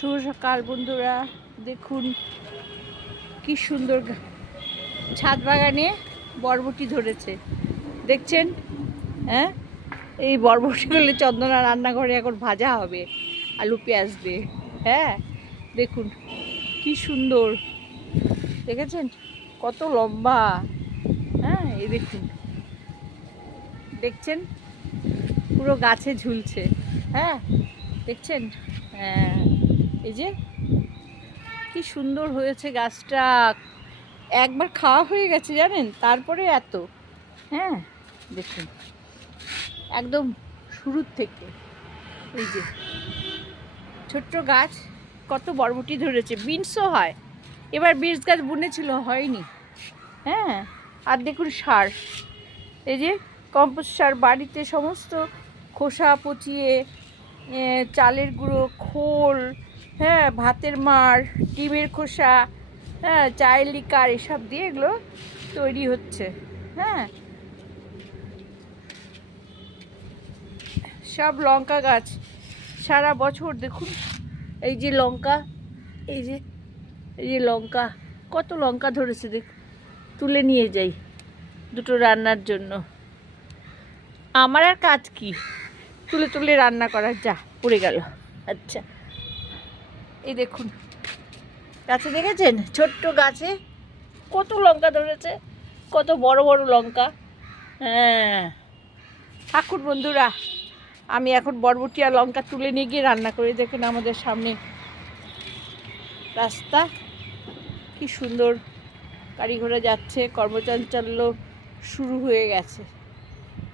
শুভ সকাল বন্ধুরা, দেখুন কি সুন্দর ছাদ বাগানে বরবটি ধরেছে, দেখছেন? হ্যাঁ, এই বরবটিগুলো চন্দনা রান্নাঘরে এখন ভাজা হবে আলু পেঁয়াজ দিয়ে। হ্যাঁ, দেখুন কি সুন্দর, দেখেছেন কত লম্বা? হ্যাঁ, এই দেখুন, দেখছেন পুরো গাছে ঝুলছে। হ্যাঁ, দেখছেন? হ্যাঁ, এই যে কি সুন্দর হয়েছে গাছটা। একবার খাওয়া হয়ে গেছে জানেন, তারপরে এত। হ্যাঁ, দেখুন একদম শুরুর থেকে এই যে ছোট্ট গাছ, কত বরবটি ধরেছে। বিনসও হয়, এবার বিনস গাছ বুনেছিল, হয়নি। হ্যাঁ, আর দেখুন সার, এই যে কম্পোস্ট সার, বাড়িতে সমস্ত খোসা পচিয়ে, চালের গুঁড়ো, খোল, হ্যাঁ, ভাতের মাড়, ডিমের খোসা, হ্যাঁ, চায়ের লিকার, এসব দিয়ে এগুলো তৈরি হচ্ছে। হ্যাঁ, সব লঙ্কা গাছ সারা বছর দেখুন, এই যে লঙ্কা, এই যে এই যে লঙ্কা, কত লঙ্কা ধরেছে দেখ, তুলে নিয়ে যাই দুটো রান্নার জন্য। আমার আর কাজ কি তুলে তুলে রান্না করার, যা পড়ে গেল। আচ্ছা, এই দেখুন গাছে, দেখেছেন ছোট্ট গাছে কত লঙ্কা ধরেছে, কত বড় বড় লঙ্কা। হ্যাঁ, থাকুন বন্ধুরা, আমি এখন বরবটি আর লঙ্কা তুলে নিয়ে গিয়ে রান্না করি। দেখুন আমাদের সামনে রাস্তা, কি সুন্দর গাড়ি ঘোড়া যাচ্ছে, কর্মচাঞ্চল্য শুরু হয়ে গেছে।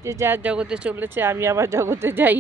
যে যার জগতে চলেছে, আমি আমার জগতে যাই।